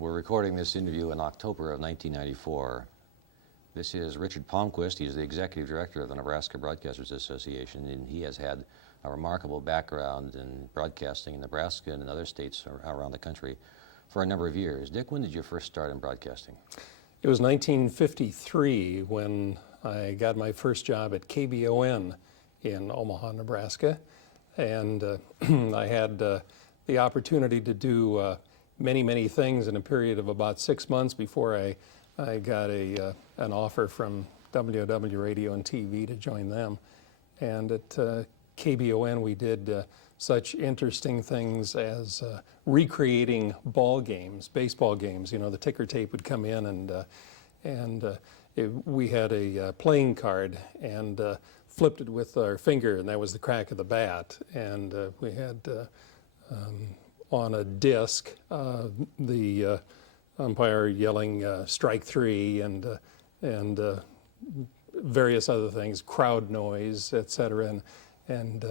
We're recording this interview in October of 1994. This is Richard Palmquist. He's the Executive Director of the Nebraska Broadcasters Association, and he has had a remarkable background in broadcasting in Nebraska and in other states around the country for a number of years. Dick, when did you first start in broadcasting? It was 1953 when I got my first job at KBON in Omaha, Nebraska, and I had the opportunity to do many things in a period of about 6 months before I got an offer from WOW Radio and TV to join them. And at KBON we did such interesting things as recreating ball games, baseball games. You know, the ticker tape would come in and we had a playing card and flipped it with our finger, and that was the crack of the bat. And we had on a disc the umpire yelling strike three and various other things, crowd noise, etc. And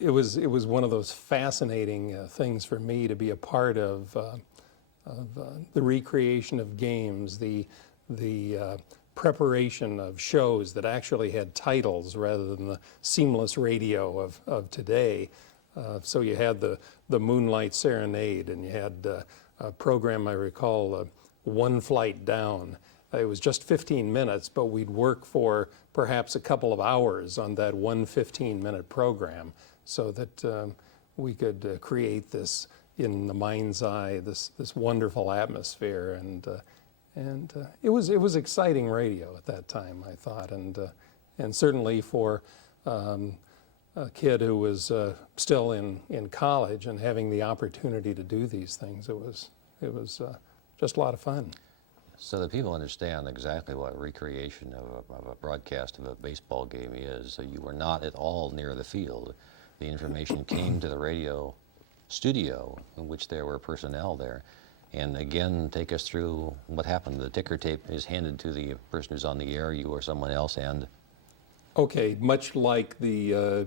it was one of those fascinating things for me to be a part of the recreation of games, the preparation of shows that actually had titles rather than the seamless radio of today. So you had the Moonlight Serenade, and you had a program I recall, One Flight Down. It was just 15 minutes, but we'd work for perhaps a couple of hours on that one 15-minute program so that we could create this in the mind's eye, this wonderful atmosphere. And it was exciting radio at that time, I thought, and certainly for a kid who was still in college and having the opportunity to do these things, it was just a lot of fun. So that people understand exactly what recreation of a broadcast of a baseball game is. So you were not at all near the field. The information came to the radio studio in which there were personnel there. And again, take us through what happened. The ticker tape is handed to the person who's on the air, you or someone else, and... Okay, much like a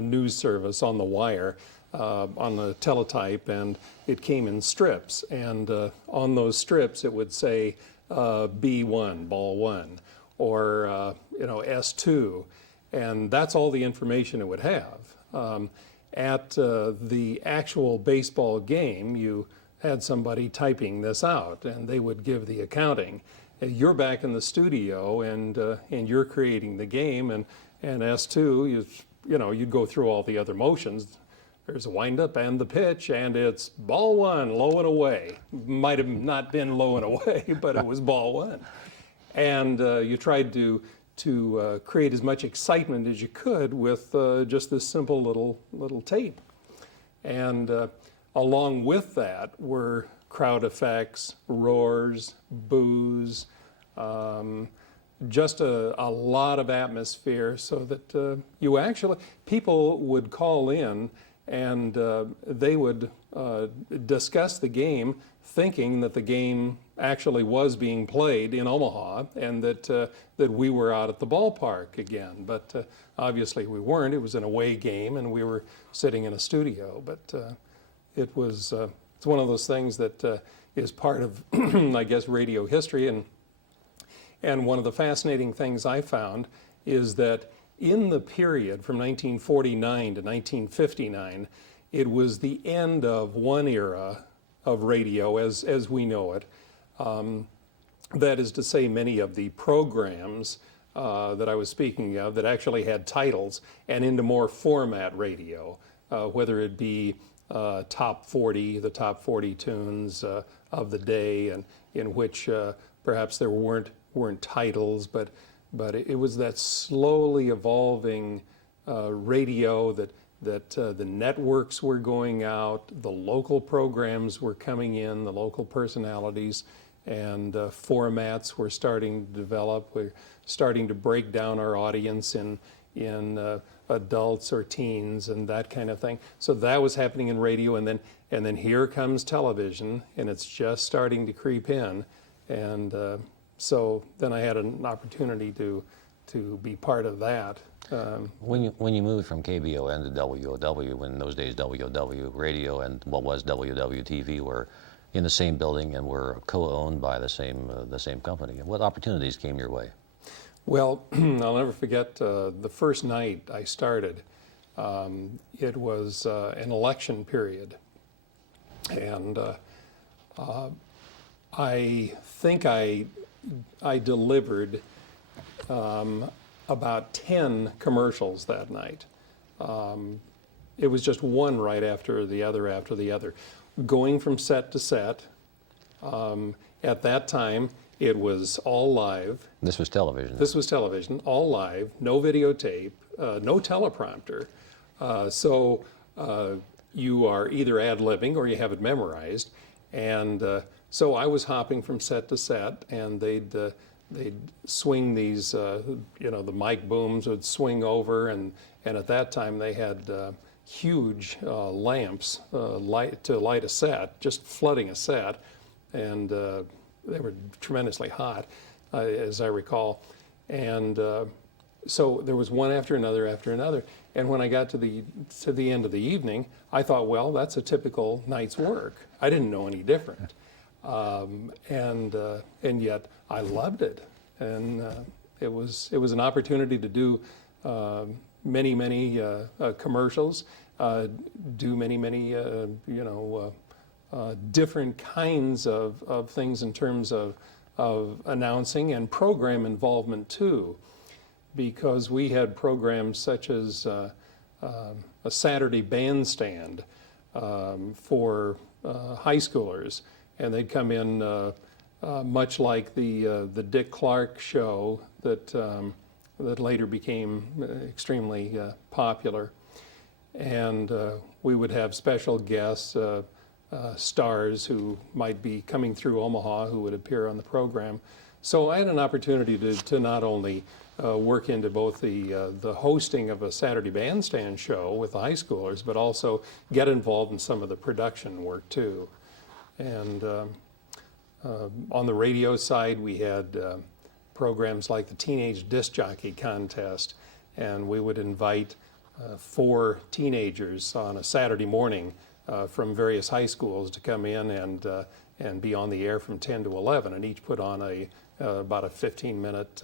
news service on the wire, on the teletype, and it came in strips, and on those strips it would say B1, ball one, or S2, and that's all the information it would have. At the actual baseball game, you had somebody typing this out, and they would give the accounting. You're back in the studio, and you're creating the game, and S2, you'd go through all the other motions. There's a windup and the pitch, and it's ball one, low and away. Might have not been low and away, but it was ball one. And you tried to create as much excitement as you could with just this simple little tape. And along with that were crowd effects, roars, boos, just a lot of atmosphere, so that people would call in and they would discuss the game, thinking that the game actually was being played in Omaha and that we were out at the ballpark again. But obviously we weren't. It was an away game and we were sitting in a studio. But it's one of those things that is part of, I guess, radio history. And one of the fascinating things I found is that in the period from 1949 to 1959, it was the end of one era of radio as we know it. That is to say, many of the programs that I was speaking of that actually had titles and into more format radio, whether it be top 40, the top 40 tunes of the day, and in which perhaps there weren't titles, but it was that slowly evolving radio that the networks were going out, the local programs were coming in, the local personalities, and formats were starting to develop. We're starting to break down our audience in adults or teens and that kind of thing. So that was happening in radio, and then here comes television, and it's just starting to creep in. And so then I had an opportunity to be part of that. When you moved from KBON to WOW, when in those days WOW Radio and what was WOW TV were in the same building and were co-owned by the same company. What opportunities came your way? Well, I'll never forget the first night I started. It was an election period, and I think I delivered about 10 commercials that night. It was just one right after the other, going from set to set. At that time, it was all live. This was television. This was television, all live, no videotape, no teleprompter. So you are either ad-libbing or you have it memorized. And so I was hopping from set to set, and they'd swing these, the mic booms would swing over, and at that time they had huge lamps to light a set, just flooding a set, and they were tremendously hot, as I recall. And so there was one after another. And when I got to the end of the evening, I thought, well, that's a typical night's work. I didn't know any different. And yet I loved it. And it was an opportunity to do many commercials, do many different kinds of things in terms of announcing and program involvement too, because we had programs such as a Saturday bandstand for high schoolers, and they'd come in much like the Dick Clark show that later became extremely popular. And we would have special guests, stars who might be coming through Omaha who would appear on the program. So I had an opportunity to not only work into both the hosting of a Saturday bandstand show with the high schoolers, but also get involved in some of the production work too. And on the radio side, we had programs like the Teenage Disc Jockey Contest, and we would invite 4 teenagers on a Saturday morning from various high schools to come in and be on the air from 10 to 11, and each put on about a 15-minute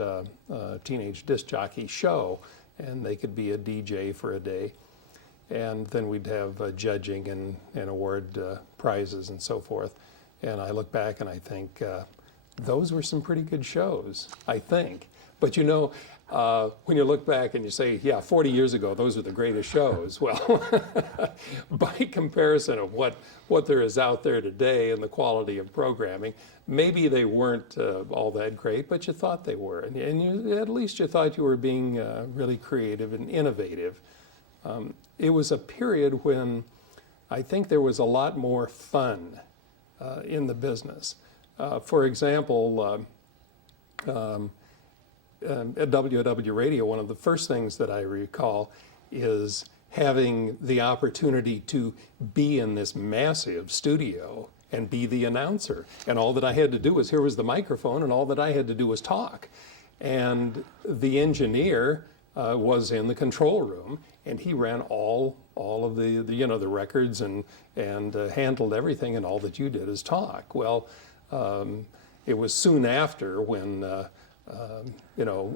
teenage disc jockey show, and they could be a DJ for a day. And then we'd have judging and award prizes and so forth. And I look back and I think those were some pretty good shows, I think. But when you look back and you say, yeah, 40 years ago, those were the greatest shows. Well, by comparison of what there is out there today and the quality of programming, maybe they weren't all that great, but you thought they were. And at least you thought you were being really creative and innovative. It was a period when I think there was a lot more fun in the business. For example, at WW Radio, one of the first things that I recall is having the opportunity to be in this massive studio and be the announcer. And all that I had to do was, here was the microphone, and all that I had to do was talk. And the engineer was in the control room, and he ran all of the records and handled everything, and all that you did is talk. Well, it was soon after when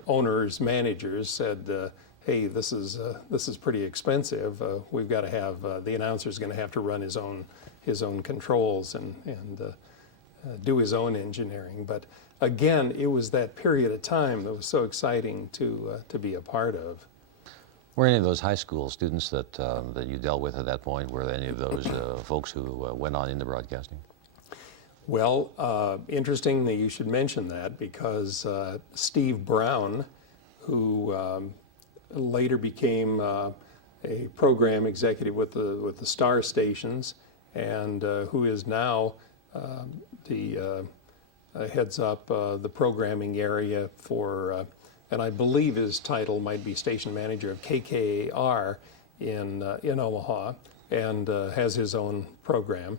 owners, managers said, hey, this is pretty expensive. We've got to have the announcer's going to have to run his own controls and do his own engineering. But again, it was that period of time that was so exciting to be a part of. Were any of those high school students that you dealt with at that point, were any of those folks who went on into broadcasting? Well, interesting that you should mention that, because Steve Brown, who later became a program executive with the Star stations, and who is now heads up the programming area for, and I believe his title might be station manager of KKAR in Omaha, and has his own program.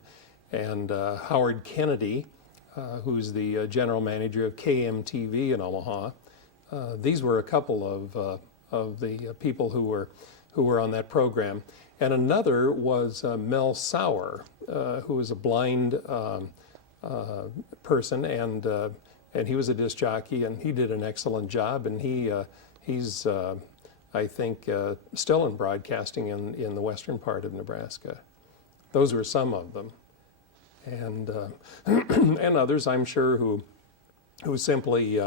And Howard Kennedy, who's the general manager of KMTV in Omaha. These were a couple of the people who were on that program. And another was Mel Sauer, who was a blind person, and he was a disc jockey, and he did an excellent job, and he's I think still in broadcasting in the western part of Nebraska. Those were some of them, and and others I'm sure who simply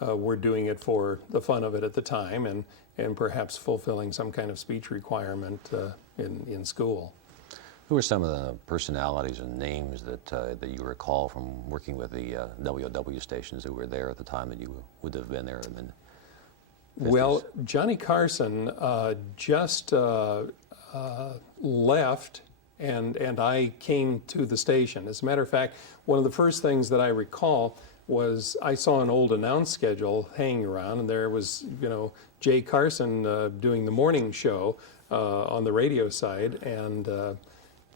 were doing it for the fun of it at the time, and perhaps fulfilling some kind of speech requirement in school. Who are some of the personalities and names that you recall from working with the WOW stations who were there at the time that you would have been there in the 50s? Well, Johnny Carson just left, and I came to the station. As a matter of fact, one of the first things that I recall was I saw an old announce schedule hanging around, and there was, Jay Carson doing the morning show on the radio side, and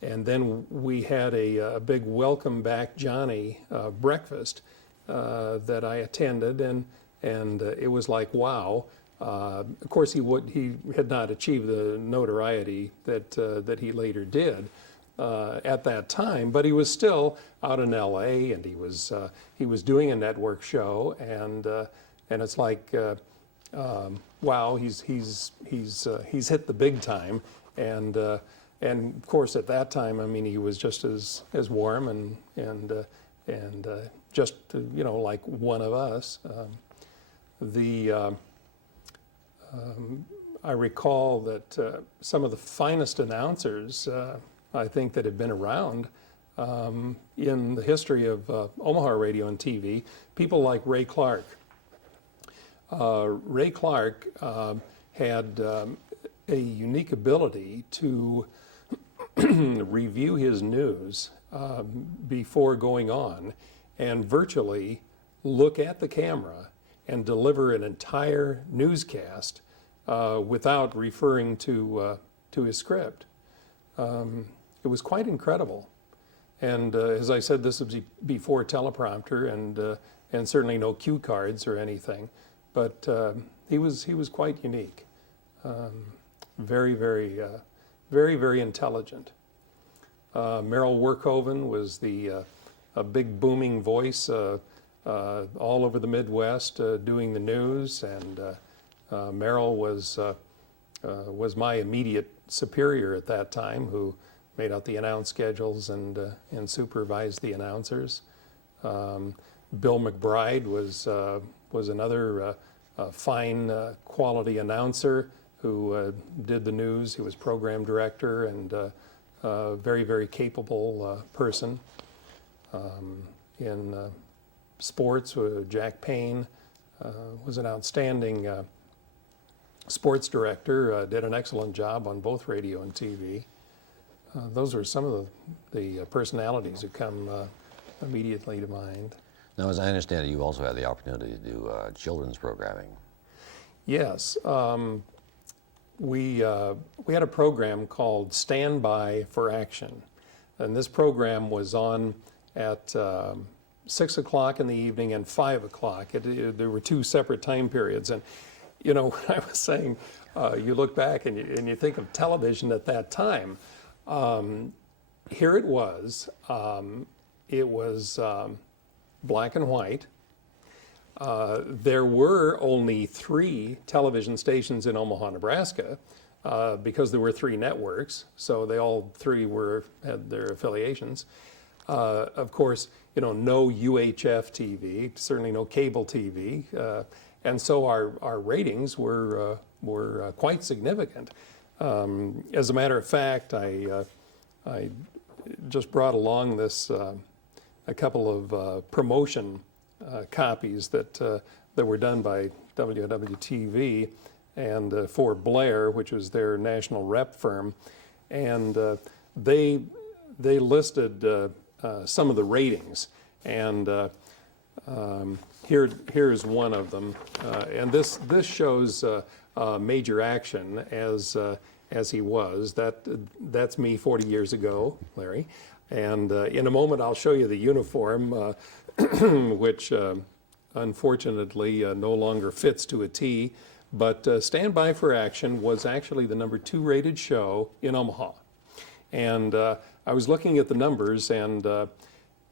then we had a big welcome back Johnny breakfast that I attended, and it was like, wow. Of course, he had not achieved the notoriety that he later did at that time, but he was still out in L.A. and he was doing a network show, and it's like, wow, he's hit the big time, and of course at that time, I mean, he was just as warm and just like one of us. I recall that some of the finest announcers I think that have been around in the history of Omaha radio and TV, people like Ray Clark. Ray Clark had a unique ability to review his news before going on and virtually look at the camera and deliver an entire newscast without referring to his script. It was quite incredible. And as I said, this was before teleprompter and certainly no cue cards or anything. But he was quite unique. Very, very, very, very intelligent. Merrill Workhoven was a big booming voice all over the Midwest doing the news, and Merrill was my immediate superior at that time, who made out the announce schedules and supervised the announcers. Bill McBride was another fine quality announcer who did the news. He was program director and a very, very capable person. In sports, Jack Payne was an outstanding sports director, did an excellent job on both radio and TV. Those are some of the personalities who come immediately to mind. Now, as I understand it, you also had the opportunity to do children's programming. Yes. We had a program called Stand By for Action. And this program was on at 6 o'clock in the evening and 5 o'clock. There were two separate time periods. And, when I was saying, you look back and you think of television at that time, here it was. It was black and white. There were only 3 television stations in Omaha, Nebraska, because there were 3 networks, so they all 3 had their affiliations. Of course, no UHF TV, certainly no cable TV, and so our ratings were quite significant. As a matter of fact, I just brought along a couple of promotion copies that were done by WWTV and for Blair, which was their national rep firm, and they listed some of the ratings, and here's one of them, and this shows Major Action as he was. That's me 40 years ago, Larry, and in a moment I'll show you the uniform. Which unfortunately no longer fits to a T, but Stand By for Action was actually the #2 rated show in Omaha. And I was looking at the numbers, and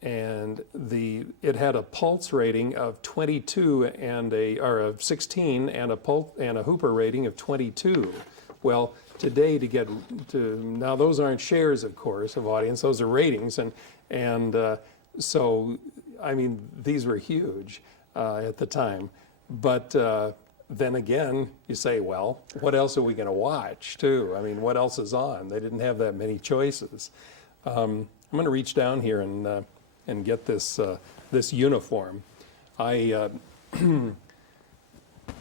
it had a pulse rating of 22 or of 16 and a Hooper rating of 22. Well, today now those aren't shares, of course, of audience; those are ratings, and so I mean these were huge at the time, but. Then again, you say, well, what else are we going to watch, too? I mean, what else is on? They didn't have that many choices. I'm going to reach down here and get this uniform.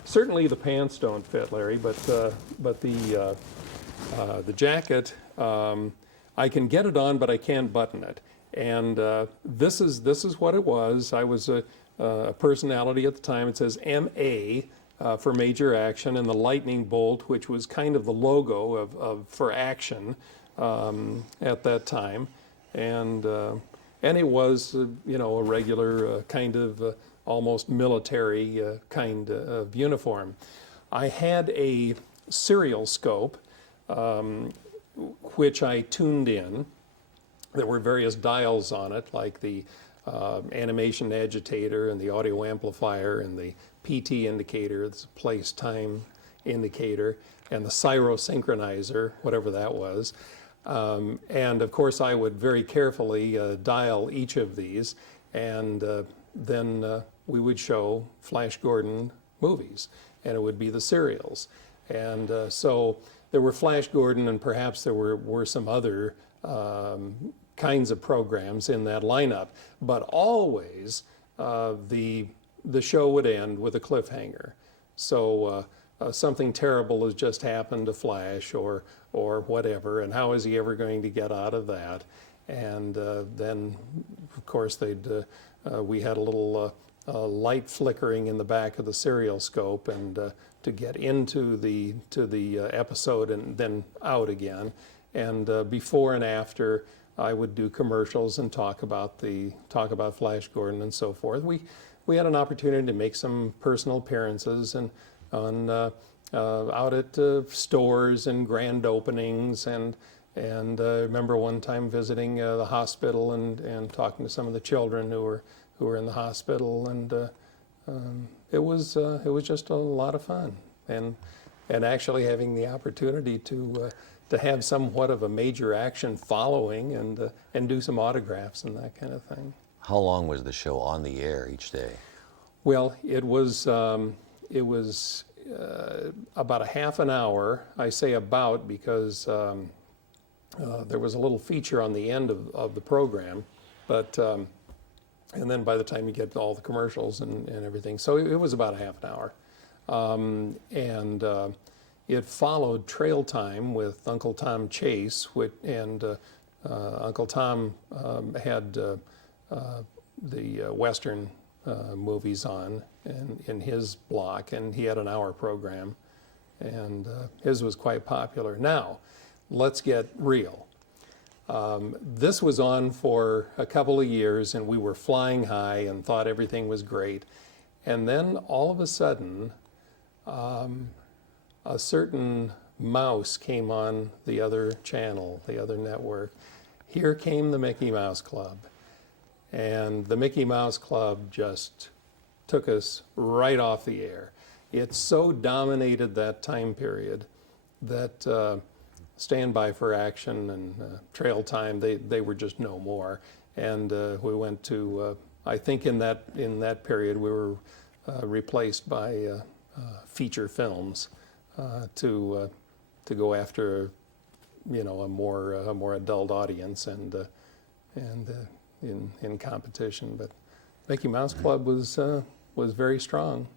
Certainly the pants don't fit, Larry, but the jacket, I can get it on, but I can't button it. And this is what it was. I was a personality at the time. It says MA. For major action, and the lightning bolt, which was kind of the logo for action at that time, and it was a regular kind of almost military kind of uniform. I had a serial scope which I tuned in. There were various dials on it, like the animation agitator and the audio amplifier and the PT indicator, the place time indicator, and the Cyro synchronizer, whatever that was. And of course I would very carefully dial each of these, and then we would show Flash Gordon movies, and it would be the serials. And so there were Flash Gordon, and perhaps there were some other kinds of programs in that lineup, but always the show would end with a cliffhanger. So something terrible has just happened to Flash or whatever, and how is he ever going to get out of that? And then, of course, we had a little light flickering in the back of the serial scope, and to get into the episode and then out again. And before and after, I would do commercials and talk about Flash Gordon and so forth. We had an opportunity to make some personal appearances and out at stores and grand openings, and I remember one time visiting the hospital and talking to some of the children who were in the hospital, and it was just a lot of fun, and actually having the opportunity to have somewhat of a major action following and do some autographs and that kind of thing. How long was the show on the air each day? Well, it was about a half an hour. I say about because there was a little feature on the end of the program, but and then by the time you get to all the commercials and everything, so it was about a half an hour, and it followed Trail Time with Uncle Tom Chase, and Uncle Tom had the Western movies on in his block, and he had an hour program, and his was quite popular. Now, let's get real. This was on for a couple of years, and we were flying high and thought everything was great. And then all of a sudden, a certain mouse came on the other channel, the other network. Here came the Mickey Mouse Club. And the Mickey Mouse Club just took us right off the air. It so dominated that time period that Standby for Action and Trail Time, they were just no more. And we went to, I think in that period we were replaced by feature films to go after, a more adult audience and in competition. But Mickey Mouse Club was very strong,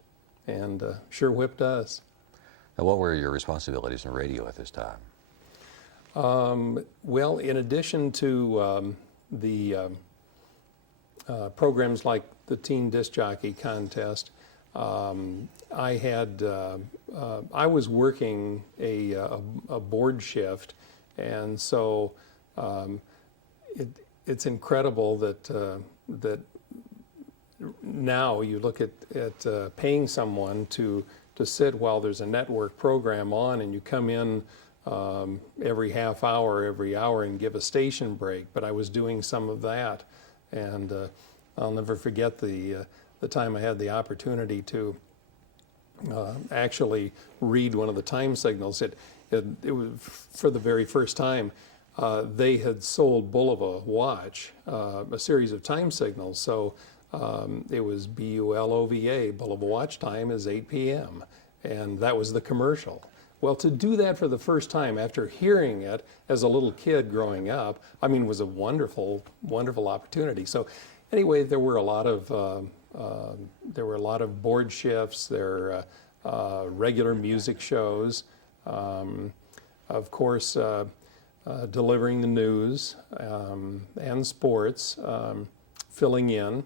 and sure whipped us. Now, what were your responsibilities in radio at this time? Well, in addition to the programs like the Teen Disc Jockey Contest, I was working a board shift, and so it's incredible that now you look at paying someone to sit while there's a network program on, and you come in every half hour, every hour, and give a station break. But I was doing some of that, and I'll never forget the time I had the opportunity to actually read one of the time signals. It was for the very first time. They had sold Bulova watch, a series of time signals. So it was BULOVA, Bulova watch time is 8 p.m. And that was the commercial. Well, to do that for the first time after hearing it as a little kid growing up, I mean, was a wonderful, wonderful opportunity. So anyway, there were a lot of board shifts. There were regular music shows. Of course, delivering the news and sports, filling in.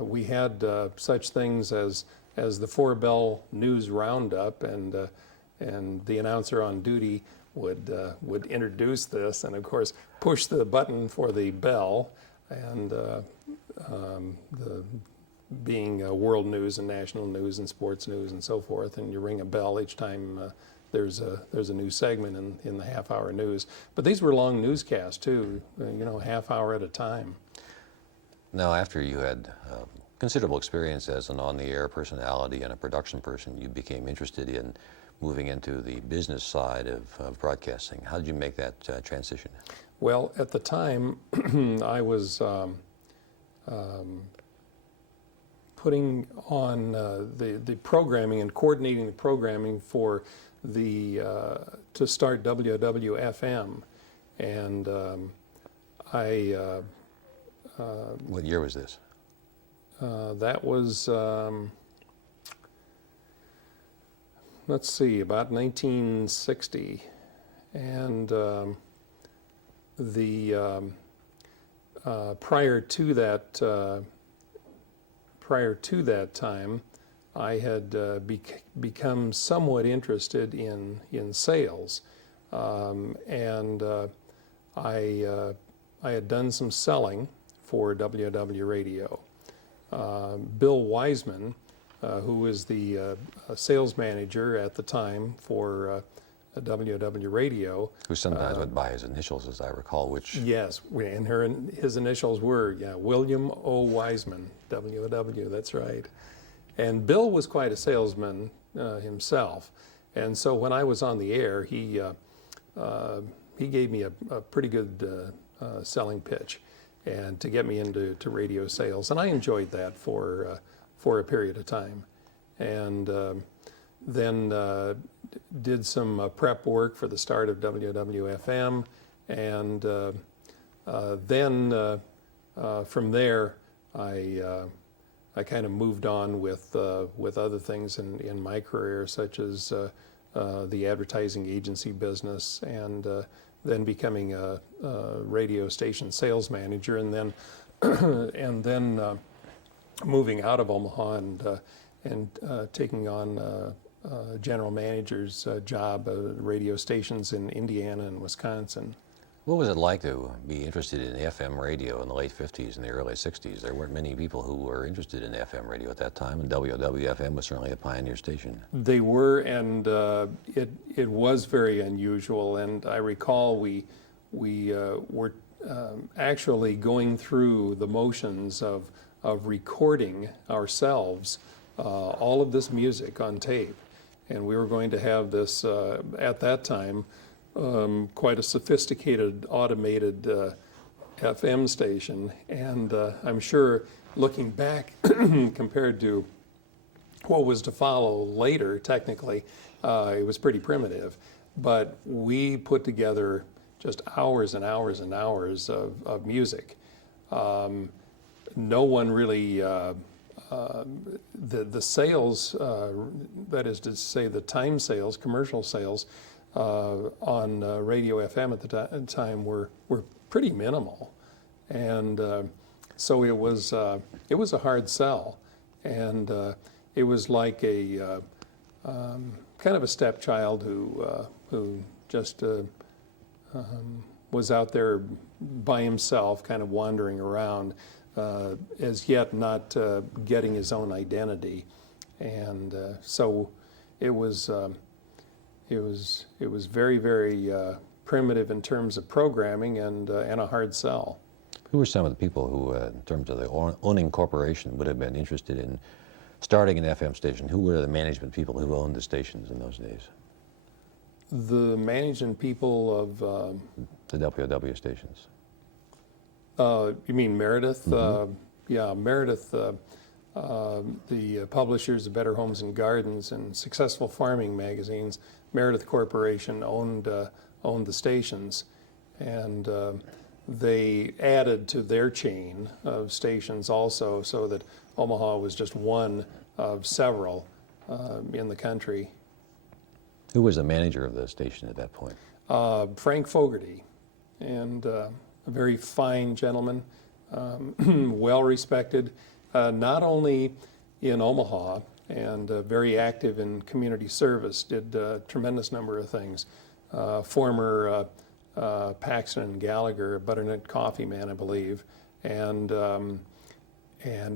We had such things as the 4-bell news roundup, and the announcer on duty would introduce this, and of course push the button for the bell, and being world news and national news and sports news and so forth, and you ring a bell each time there's a new segment in the half-hour news. But these were long newscasts too, half hour at a time. Now, after you had considerable experience as an on-the-air personality and a production person, you became interested in moving into the business side of broadcasting. How did you make that transition? Well, at the time, I was putting on the programming and coordinating the programming for to start WWFM, and what year was this? That was, let's see, about 1960, and prior to that time, I had become somewhat interested in sales, and I had done some selling for WW Radio. Bill Wiseman, who was the sales manager at the time for WW Radio. Who sometimes went by his initials, as I recall, which... Yes, and his initials were, William O. Wiseman, WW, that's right. And Bill was quite a salesman himself. And so when I was on the air, he gave me a pretty good selling pitch, and to get me into radio sales. And I enjoyed that for a period of time. And then did some prep work for the start of WWFM, and then from there I kind of moved on with other things in my career, such as the advertising agency business, and then becoming a radio station sales manager, and then moving out of Omaha and taking on general manager's job at radio stations in Indiana and Wisconsin. What was it like to be interested in FM radio in the late 50s and the early 60s? There weren't many people who were interested in FM radio at that time, and WWFM was certainly a pioneer station. They were, and it was very unusual. And I recall we were actually going through the motions of recording ourselves all of this music on tape. And we were going to have this, at that time, quite a sophisticated automated FM station. And I'm sure, looking back compared to what was to follow later, technically, it was pretty primitive. But we put together just hours and hours and hours of music. No one really... the sales, that is to say the time sales, commercial sales on Radio FM at the time were pretty minimal, and so it was a hard sell, and it was like a kind of a stepchild who just was out there by himself, kind of wandering around. As yet not getting his own identity, and so it was it was very, very primitive in terms of programming and a hard sell. Who were some of the people who, in terms of the owning corporation, would have been interested in starting an FM station? Who were the management people who owned the stations in those days? The management people of The WOW stations. you mean Meredith? Mm-hmm. Yeah, Meredith. The publishers of Better Homes and Gardens and Successful Farming magazines, Meredith Corporation owned the stations, and they added to their chain of stations also, so that Omaha was just one of several in the country. Who was the manager of the station at that point? Frank Fogarty, and a very fine gentleman, well respected, not only in Omaha, and very active in community service, did a tremendous number of things. Former Paxton and Gallagher Butternut Coffee man, I believe, and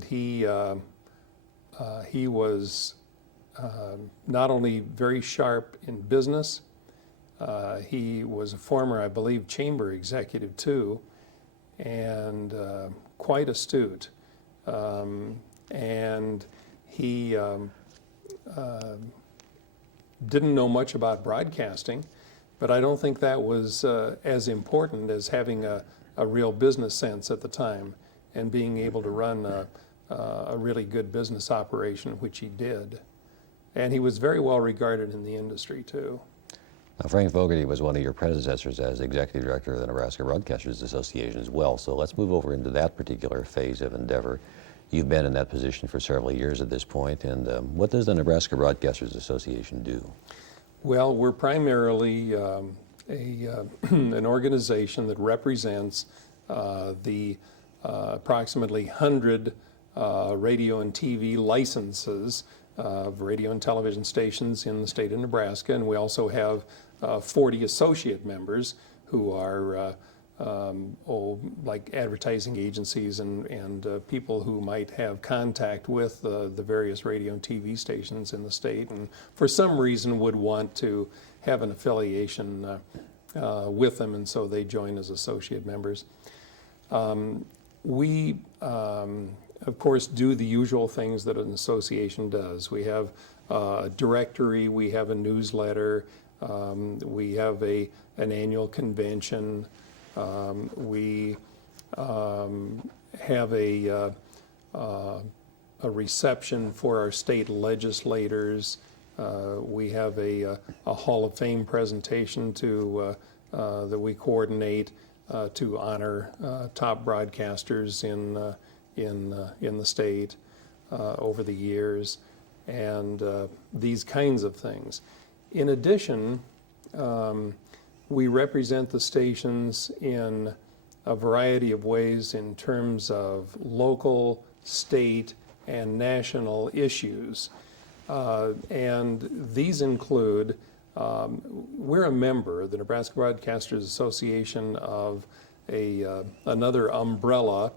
he was not only very sharp in business, he was a former, I believe, chamber executive too, and quite astute. And he didn't know much about broadcasting, but I don't think that was as important as having a real business sense at the time and being able to run a really good business operation, which he did. And he was very well regarded in the industry too. Now, Frank Fogarty was one of your predecessors as executive director of the Nebraska Broadcasters Association as well, so let's move over into that particular phase of endeavor. You've been in that position for several years at this point, and what does the Nebraska Broadcasters Association do? Well, we're primarily an organization that represents the approximately 100 radio and TV licenses of radio and television stations in the state of Nebraska, and we also have 40 associate members who are like advertising agencies and people who might have contact with the various radio and TV stations in the state, and for some reason would want to have an affiliation with them, and so they join as associate members. We, of course, do the usual things that an association does. We have a directory, we have a newsletter, we have an annual convention. We have a reception for our state legislators. We have a Hall of Fame presentation that we coordinate to honor top broadcasters in the state over the years, and these kinds of things. In addition, we represent the stations in a variety of ways in terms of local, state, and national issues. And these include, we're a member, the Nebraska Broadcasters Association, of another umbrella,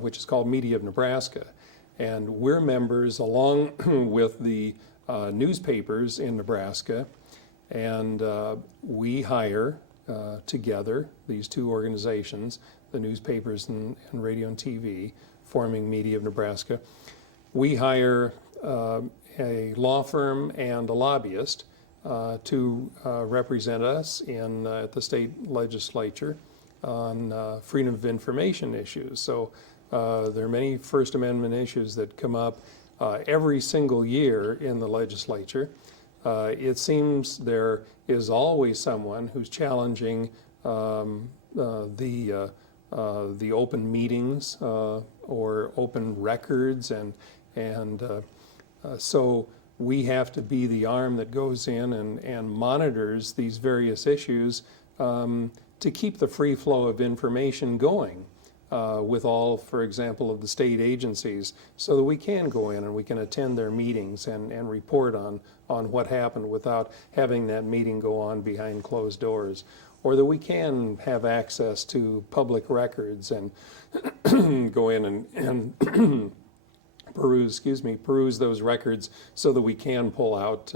which is called Media of Nebraska. And we're members along with the newspapers in Nebraska, and we hire together, these two organizations, the newspapers and radio and TV, forming Media of Nebraska. We hire a law firm and a lobbyist to represent us at the state legislature on freedom of information issues. So there are many First Amendment issues that come up every single year in the legislature. It seems there is always someone who's challenging the open meetings or open records, and so we have to be the arm that goes in and monitors these various issues to keep the free flow of information going with all, for example, of the state agencies, so that we can go in and we can attend their meetings and report on what happened without having that meeting go on behind closed doors, or that we can have access to public records and go in and peruse those records so that we can pull out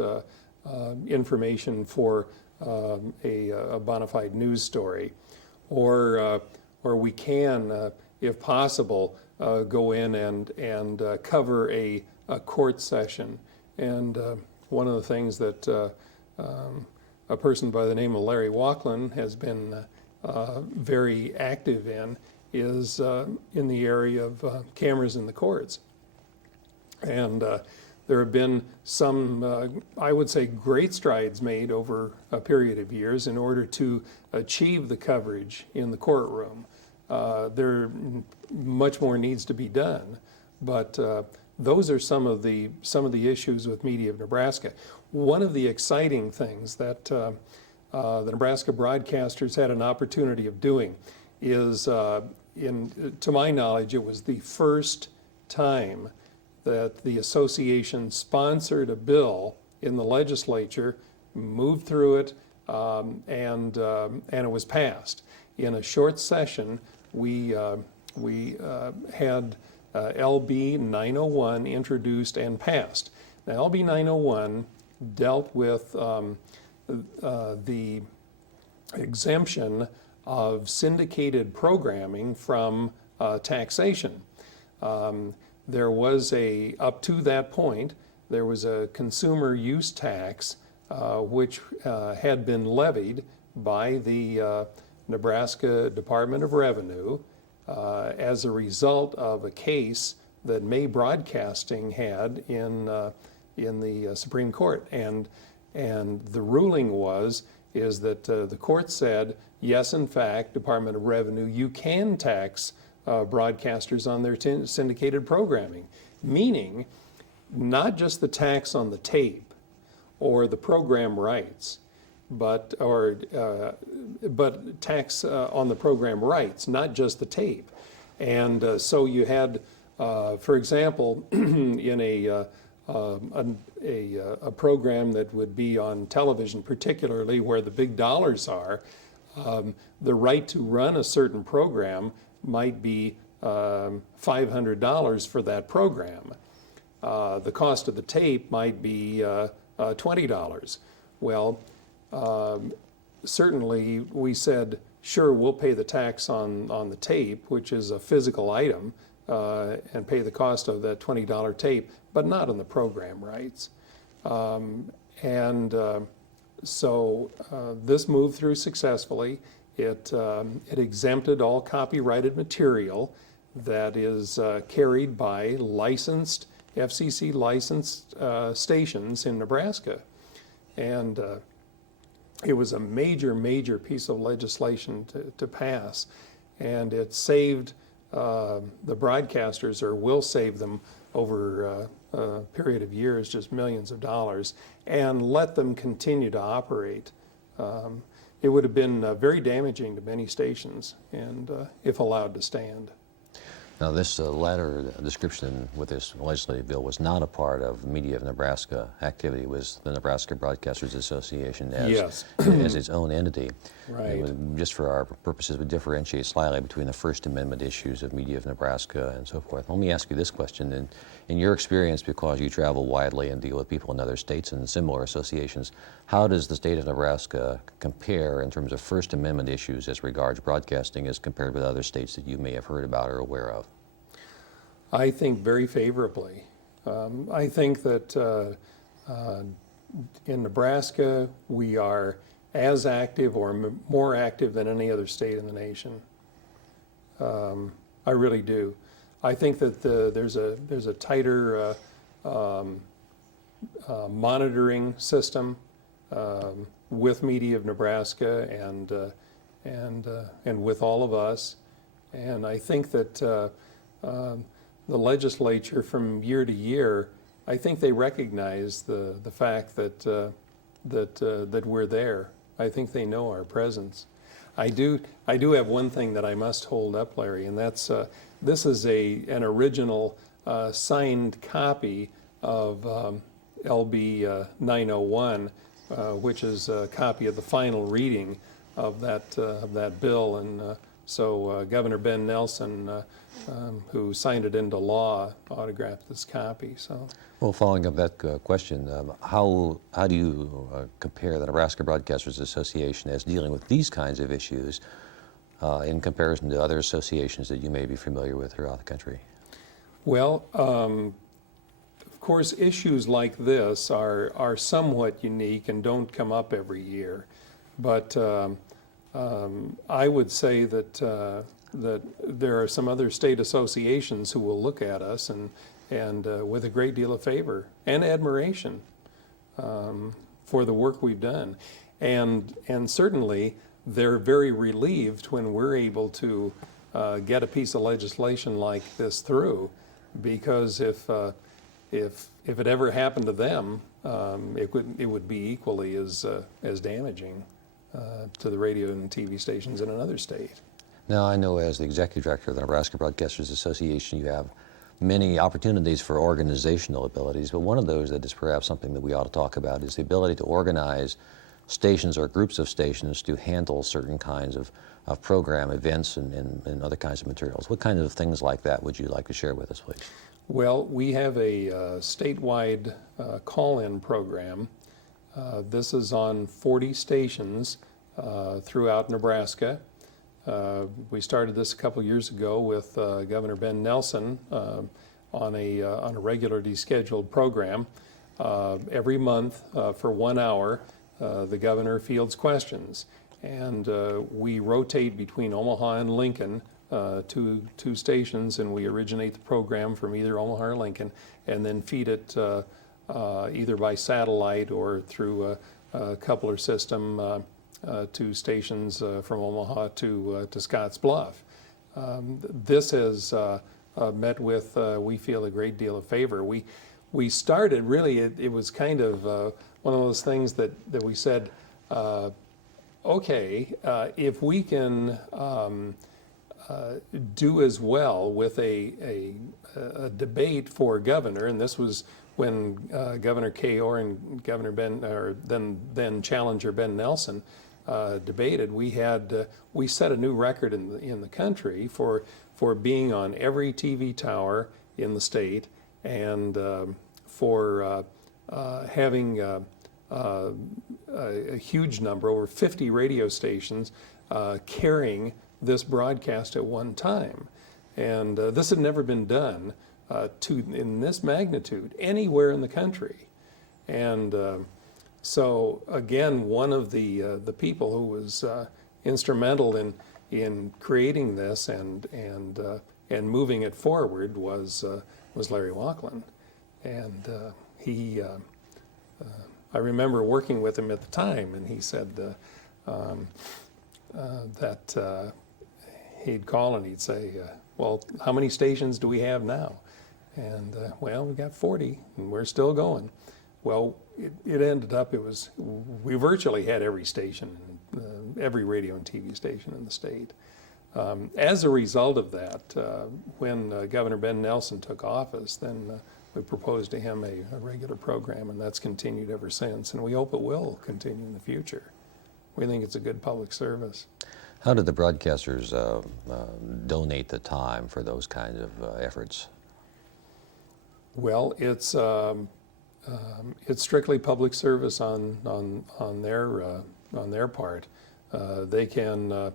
information for a bona fide news story, or we can, if possible, go in and cover a court session. And one of the things that a person by the name of Larry Walklin has been very active in is in the area of cameras in the courts. And there have been some, I would say, great strides made over a period of years in order to achieve the coverage in the courtroom. Much more needs to be done, but those are some of the issues with Media of Nebraska. One of the exciting things that the Nebraska broadcasters had an opportunity of doing is, to my knowledge, it was the first time that the association sponsored a bill in the legislature, moved through it, and it was passed. In a short session, we had LB 901 introduced and passed. Now, LB 901 dealt with the exemption of syndicated programming from taxation. There was up to that point, there was a consumer use tax which had been levied by the Nebraska Department of Revenue as a result of a case that May Broadcasting had in the Supreme Court. And the ruling is that the court said, yes, in fact, Department of Revenue, you can tax broadcasters on their syndicated programming, meaning not just the tax on the tape or the program rights, but tax on the program rights, not just the tape. And so you had, for example, in a program that would be on television, particularly where the big dollars are, the right to run a certain program might be $500 for that program. The cost of the tape might be $20. Well, certainly we said, sure, we'll pay the tax on the tape, which is a physical item, and pay the cost of that $20 tape, but not on the program rights. So this moved through successfully. It exempted all copyrighted material that is carried by licensed, FCC licensed stations in Nebraska. And it was a major, major piece of legislation to pass. And it saved the broadcasters, or will save them over a period of years, just millions of dollars, and let them continue to operate. It would have been very damaging to many stations, and if allowed to stand. Now, this latter description with this legislative bill was not a part of Media of Nebraska activity. It was the Nebraska Broadcasters Association as its own entity. Right. It was, just for our purposes, we differentiate slightly between the First Amendment issues of Media of Nebraska and so forth. Let me ask you this question. In your experience, because you travel widely and deal with people in other states and similar associations, how does the state of Nebraska compare in terms of First Amendment issues as regards broadcasting as compared with other states that you may have heard about or aware of? I think very favorably. I think that in Nebraska, we are as active or more active than any other state in the nation. I really do. I think that there's a tighter monitoring system with Media of Nebraska and with all of us, and I think that the legislature from year to year, I think they recognize the fact that that we're there. I think they know our presence. I do have one thing that I must hold up, Larry, and that's this is an original signed copy of LB 901, which is a copy of the final reading of that bill, and so Governor Ben Nelson who signed it into law, autographed this copy. So, Well, following up that question, how do you compare the Nebraska Broadcasters Association as dealing with these kinds of issues in comparison to other associations that you may be familiar with throughout the country? well, of course, issues like this are somewhat unique and don't come up every year. But I would say that that there are some other state associations who will look at us and with a great deal of favor and admiration for the work we've done, and certainly they're very relieved when we're able to get a piece of legislation like this through, because if it ever happened to them, it would be equally as damaging to the radio and TV stations in another state. Now, I know as the executive director of the Nebraska Broadcasters Association, you have many opportunities for organizational abilities, but one of those that is perhaps something that we ought to talk about is the ability to organize stations or groups of stations to handle certain kinds of program events and other kinds of materials. What kinds of things like that would you like to share with us, please? Well, we have a statewide call-in program. This is on 40 stations throughout Nebraska. We started this a couple years ago with Governor Ben Nelson on a regularly scheduled program. Every month for 1 hour, the governor fields questions, and we rotate between Omaha and Lincoln, two stations, and we originate the program from either Omaha or Lincoln, and then feed it either by satellite or through a coupler system to stations from Omaha to Scotts Bluff. This has met with, we feel, a great deal of favor. We started, really, it was kind of one of those things that we said, okay, if we can do as well with a debate for governor, and this was when Governor Kayor and Governor Ben, or then challenger Ben Nelson, debated. We set a new record in the country for being on every TV tower in the state, and for having a huge number, over 50 radio stations, carrying this broadcast at one time. And this had never been done in this magnitude anywhere in the country. And so again, one of the people who was instrumental in creating this and moving it forward was Larry Walklin. And I remember working with him at the time, and he said that he'd call and he'd say, well, how many stations do we have now? And well, we got 40, and we're still going. Well, it ended up, we virtually had every station, every radio and TV station in the state. As a result of that, when Governor Ben Nelson took office, then we proposed to him a regular program, and that's continued ever since, and we hope it will continue in the future. We think it's a good public service. How did the broadcasters donate the time for those kinds of efforts? Well, it's strictly public service on their part. They can,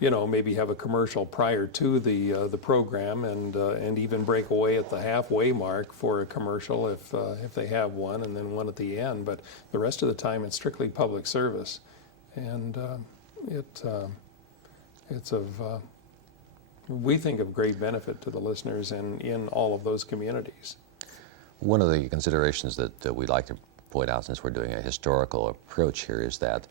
maybe have a commercial prior to the program, and even break away at the halfway mark for a commercial if they have one, and then one at the end. But the rest of the time, it's strictly public service, and it's of we think of great benefit to the listeners and in all of those communities. One of the considerations that we'd like to point out, since we're doing a historical approach here, is that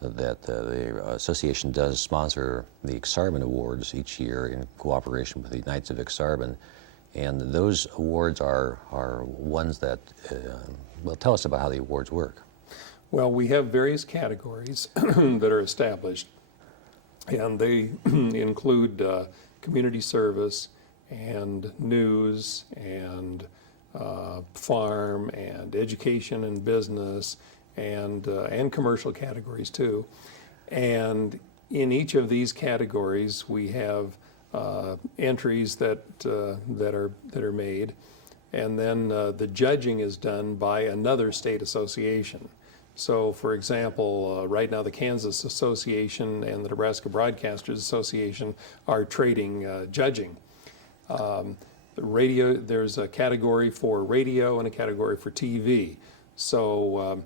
the association does sponsor the Exarban Awards each year in cooperation with the Knights of Exarban, and those awards are ones that, well, tell us about how the awards work. Well, we have various categories that are established, and they include community service and news and farm and education and business and commercial categories too. And in each of these categories, we have entries that are made, and then the judging is done by another state association. So, for example, right now the Kansas Association and the Nebraska Broadcasters Association are trading judging. Radio, there's a category for radio and a category for TV. So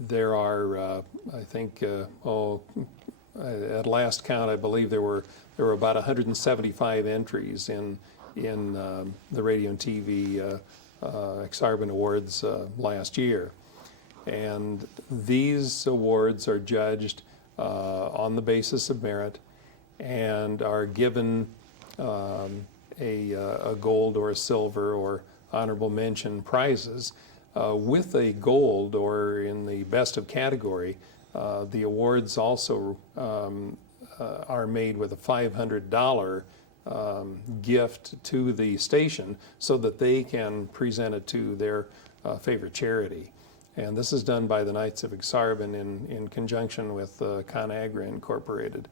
there are, I think, at last count, I believe there were about 175 entries in the Radio and TV Exarban Awards last year. And these awards are judged on the basis of merit and are given a gold or a silver or honorable mention prizes. With a gold, or in the best of category, the awards also are made with a $500 gift to the station so that they can present it to their favorite charity. And this is done by the Knights of Exarban in conjunction with ConAgra Incorporated.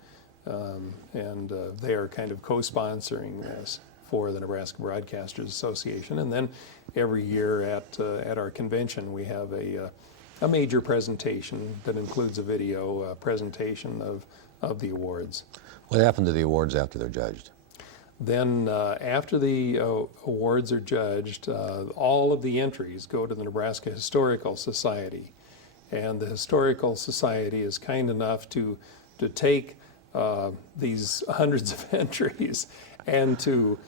And they are kind of co-sponsoring this for the Nebraska Broadcasters Association. And then every year at our convention, we have a major presentation that includes a video presentation of the awards. What happened to the awards after they're judged? Then after the awards are judged, all of the entries go to the Nebraska Historical Society. And the Historical Society is kind enough to take these hundreds of entries and to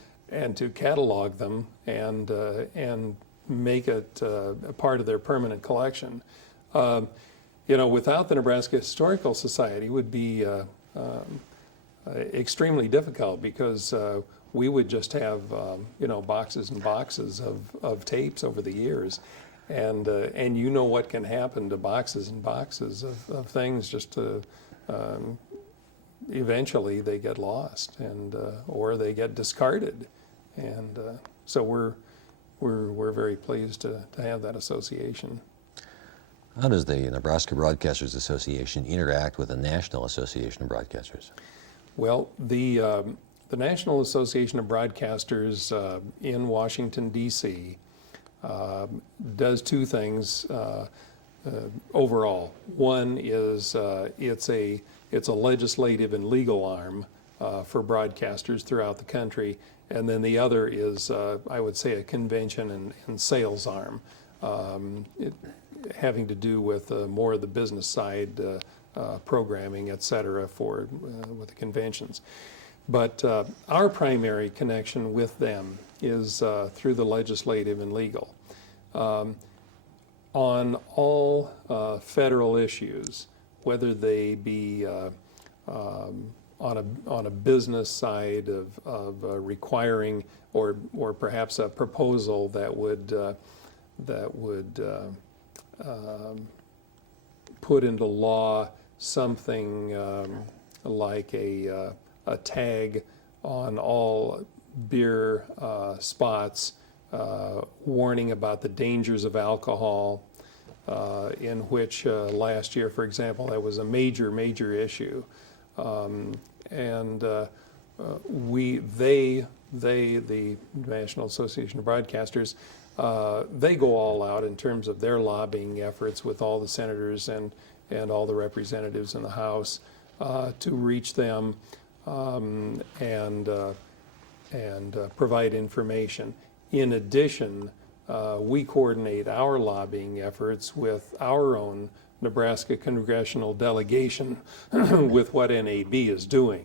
catalog them and make it a part of their permanent collection. Without the Nebraska Historical Society would be extremely difficult, because we would just have boxes and boxes of tapes over the years, and what can happen to boxes and boxes of things. Just eventually they get lost, and or they get discarded, and so we're very pleased to have that association. How does the Nebraska Broadcasters Association interact with the National Association of Broadcasters? Well, the National Association of Broadcasters in Washington, D.C. Does two things overall. One is it's a legislative and legal arm for broadcasters throughout the country, and then the other is, I would say, a convention and sales arm, having to do with more of the business side, programming, et cetera, with the conventions. But our primary connection with them is through the legislative and legal. On all federal issues, whether they be on a business side of requiring or perhaps a proposal that would put into law something like a tag on all beer spots, warning about the dangers of alcohol, in which last year, for example, that was a major issue. The National Association of Broadcasters, they go all out in terms of their lobbying efforts with all the senators and all the representatives in the House to reach them and provide information. In addition, we coordinate our lobbying efforts with our own Nebraska congressional delegation with what NAB is doing.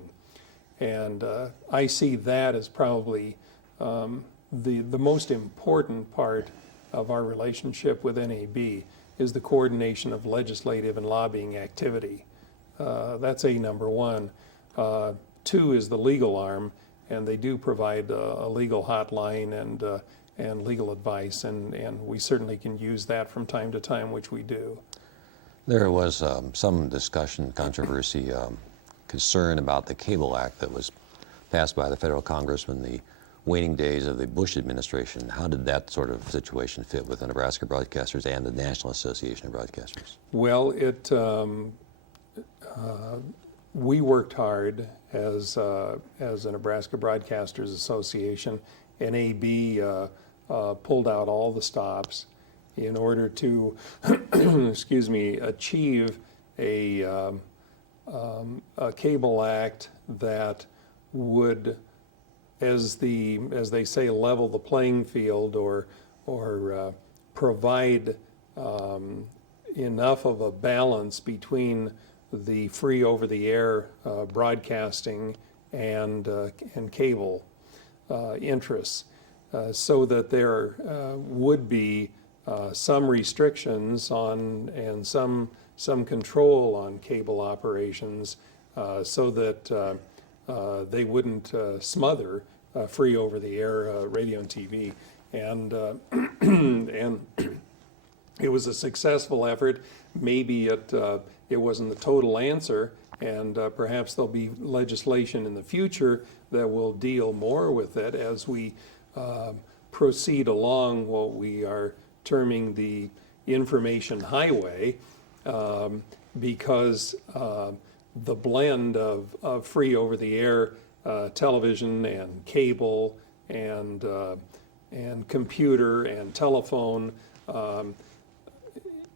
And I see that as probably the most important part of our relationship with NAB is the coordination of legislative and lobbying activity. That's number one. Two is the legal arm, and they do provide a legal hotline and legal advice, and we certainly can use that from time to time, which we do. There was some discussion, controversy, concern about the Cable Act that was passed by the federal Congress in the waning days of the Bush administration. How did that sort of situation fit with the Nebraska Broadcasters and the National Association of Broadcasters? Well, we worked hard as a Nebraska Broadcasters Association. NAB pulled out all the stops in order to, excuse me, achieve a cable act that would, as they say, level the playing field, or provide enough of a balance between the free over-the-air broadcasting and cable interests, so that there would be some restrictions on and some control on cable operations, so that they wouldn't smother free over-the-air radio and TV. And and it was a successful effort. Maybe it wasn't the total answer, and perhaps there'll be legislation in the future that will deal more with it as we proceed along what we are terming the information highway, because the blend of free over-the-air television and cable and computer and telephone,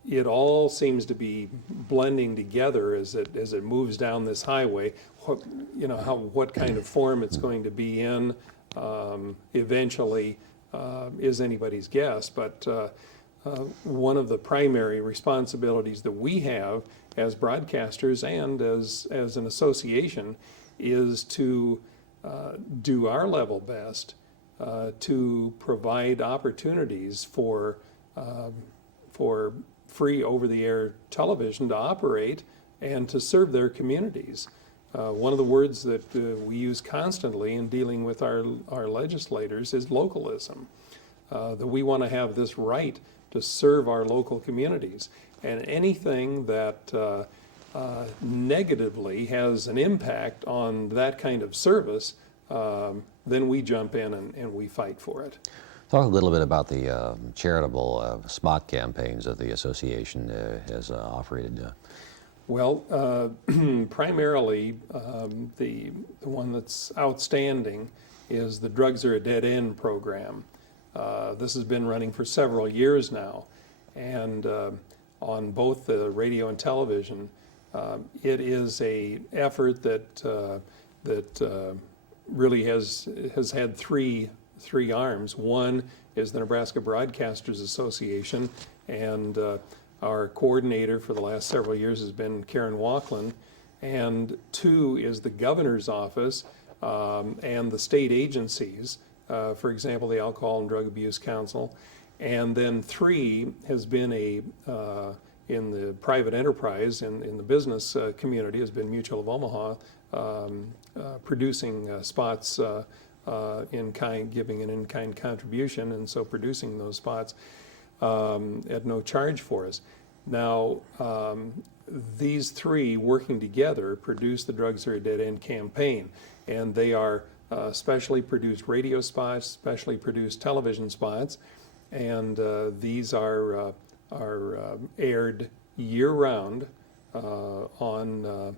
it all seems to be blending together as it moves down this highway. What kind of form it's going to be in eventually is anybody's guess. But one of the primary responsibilities that we have as broadcasters and as an association is to do our level best to provide opportunities for free over-the-air television to operate and to serve their communities. One of the words that we use constantly in dealing with our legislators is localism, that we want to have this right to serve our local communities. And anything that negatively has an impact on that kind of service, then we jump in and we fight for it. Talk a little bit about the charitable spot campaigns that the association has operated. Well, primarily the one that's outstanding is the Drugs Are a Dead End program. This has been running for several years now, and on both the radio and television, it is a effort that really has had three arms. One is the Nebraska Broadcasters Association, and our coordinator for the last several years has been Karen Walklin. And two is the governor's office and the state agencies, for example, the Alcohol and Drug Abuse Council. And then three has been in the private enterprise, in the business community, has been Mutual of Omaha, producing spots in kind, giving an in-kind contribution, and so producing those spots at no charge for us. Now, these three working together produce the Drugs Are a Dead End campaign, and they are specially produced radio spots, specially produced television spots, and these are aired year-round on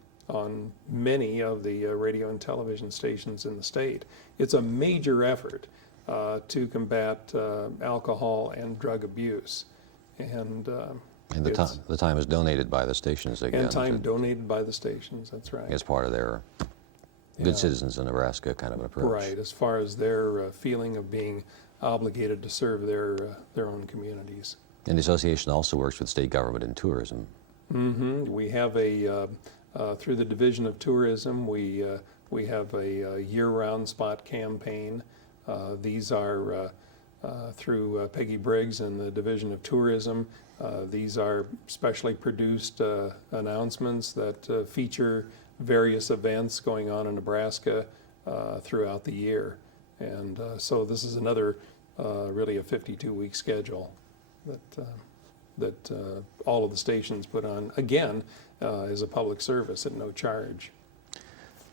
many of the radio and television stations in the state. It's a major effort to combat alcohol and drug abuse, and the time is donated by the stations again. And time donated by the stations, that's right. As part of their good citizens in Nebraska kind of an approach. Right, as far as their feeling of being obligated to serve their own communities. And the association also works with state government and tourism. Mm-hmm. We have through the Division of Tourism, we have a year-round spot campaign. These are through Peggy Briggs and the Division of Tourism. These are specially produced announcements that feature various events going on in Nebraska throughout the year. And so this is another really a 52-week schedule that all of the stations put on, again, as a public service at no charge.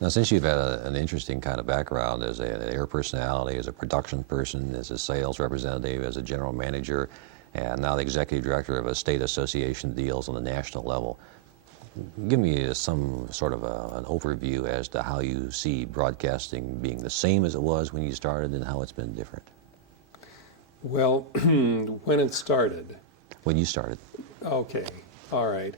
Now, since you've had an interesting kind of background as an air personality, as a production person, as a sales representative, as a general manager, and now the executive director of a state association that deals on the national level, Give me some sort of an overview as to how you see broadcasting being the same as it was when you started and how it's been different. Well, when it started. When you started. Okay, all right.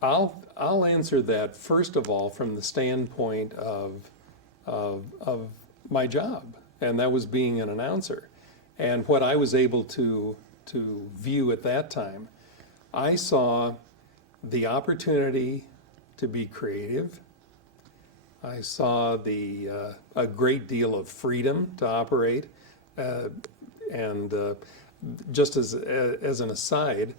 I'll answer that first of all from the standpoint of my job, and that was being an announcer, and what I was able to view at that time. I saw the opportunity to be creative. I saw a great deal of freedom to operate, and just as an aside.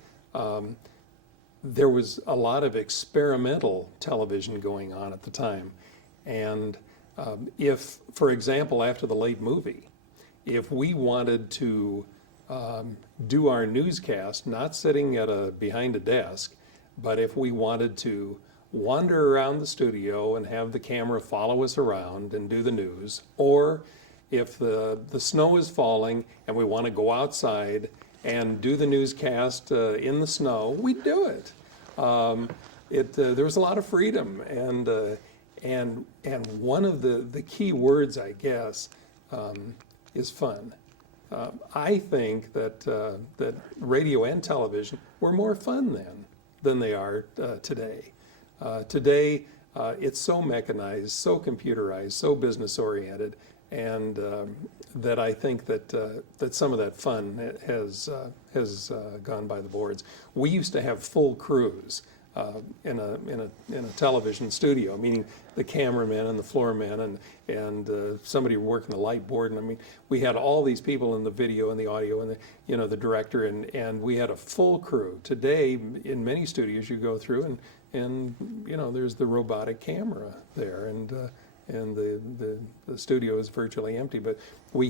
There was a lot of experimental television going on at the time. And if, for example, after the late movie, if we wanted to do our newscast, not sitting behind a desk, but if we wanted to wander around the studio and have the camera follow us around and do the news, or if the snow is falling and we want to go outside and do the newscast in the snow, we'd do it. There was a lot of freedom, and one of the key words, I guess, is fun. I think that radio and television were more fun then than they are today. Today, it's so mechanized, so computerized, so business oriented, and that I think that some of that fun has gone by the boards. We used to have full crews in a television studio, meaning the cameraman and the floorman and somebody working the light board. And I mean, we had all these people in the video and the audio and the director, and we had a full crew. Today, in many studios, you go through and there's the robotic camera there, and the studio is virtually empty. But we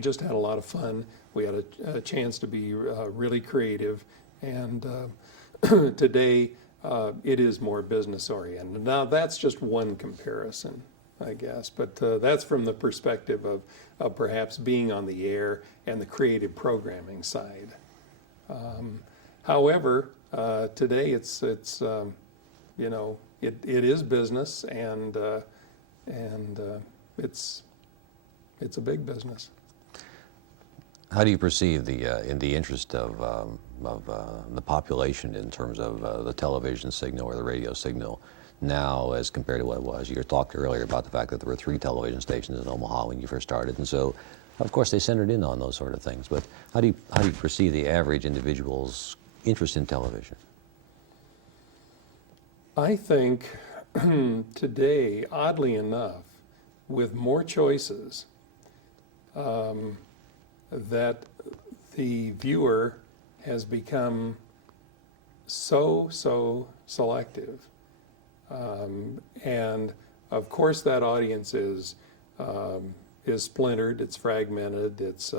just had a lot of fun. We had a chance to be really creative, and today it is more business oriented. Now that's just one comparison, I guess, but that's from the perspective of perhaps being on the air and the creative programming side. However, today it's it is business, and it's a big business. How do you perceive in the interest of the population in terms of the television signal or the radio signal now as compared to what it was? You talked earlier about the fact that there were 3 television stations in Omaha when you first started, and so of course they centered in on those sort of things. But how do you perceive the average individual's interest in television? I think today, oddly enough, with more choices, that the viewer has become so selective, and of course that audience is splintered, it's fragmented, it's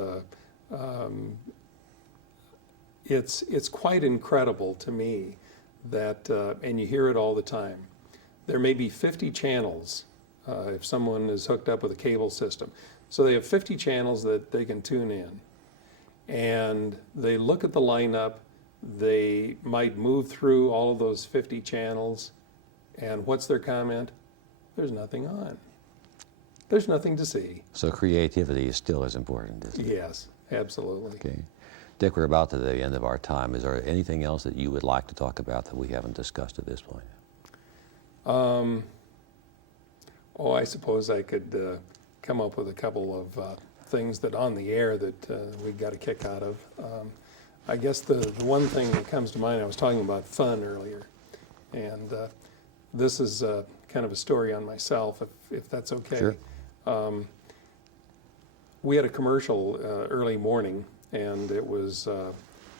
quite incredible to me that, and you hear it all the time, there may be 50 channels if someone is hooked up with a cable system. So they have 50 channels that they can tune in, and they look at the lineup. They might move through all of those 50 channels, and what's their comment? There's nothing on. There's nothing to see. So creativity is still as important, isn't it? Yes, absolutely. Okay. Dick, we're about to the end of our time. Is there anything else that you would like to talk about that we haven't discussed at this point? I suppose I could come up with a couple of things that on the air that we got a kick out of. I guess the one thing that comes to mind, I was talking about fun earlier, and this is kind of a story on myself, if that's okay. Sure. We had a commercial early morning, and it was on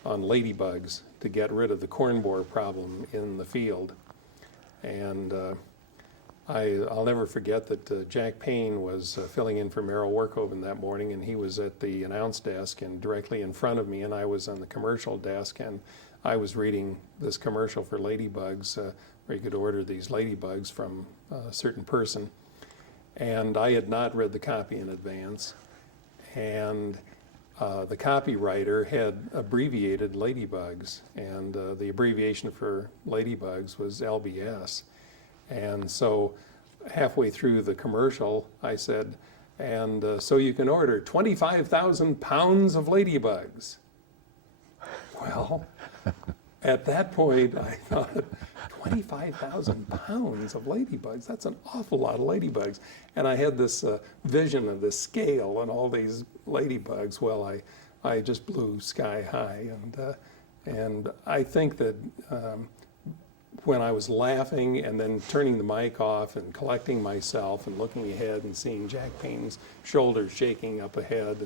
ladybugs to get rid of the corn borer problem in the field. And I'll never forget that Jack Payne was filling in for Merrill Workhoven that morning, and he was at the announce desk and directly in front of me, and I was on the commercial desk, and I was reading this commercial for ladybugs, where you could order these ladybugs from a certain person. And I had not read the copy in advance. And the copywriter had abbreviated ladybugs, and the abbreviation for ladybugs was LBS. And so halfway through the commercial, I said, and so you can order 25,000 pounds of ladybugs. Well, at that point, I thought, 25,000 pounds of ladybugs, that's an awful lot of ladybugs. And I had this vision of the scale and all these ladybugs. Well, I just blew sky high. And I think that when I was laughing and then turning the mic off and collecting myself and looking ahead and seeing Jack Payne's shoulders shaking up ahead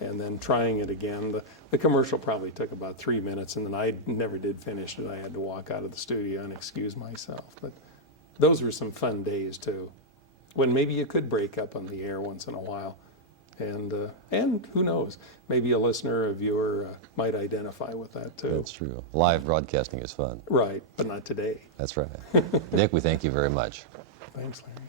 and then trying it again, the commercial probably took about 3 minutes, and then I never did finish it. I had to walk out of the studio and excuse myself. But those were some fun days too, when maybe you could break up on the air once in a while. And who knows, maybe a listener, a viewer might identify with that too. That's true. Live broadcasting is fun. Right, but not today. That's right. Nick, we thank you very much. Thanks, Larry.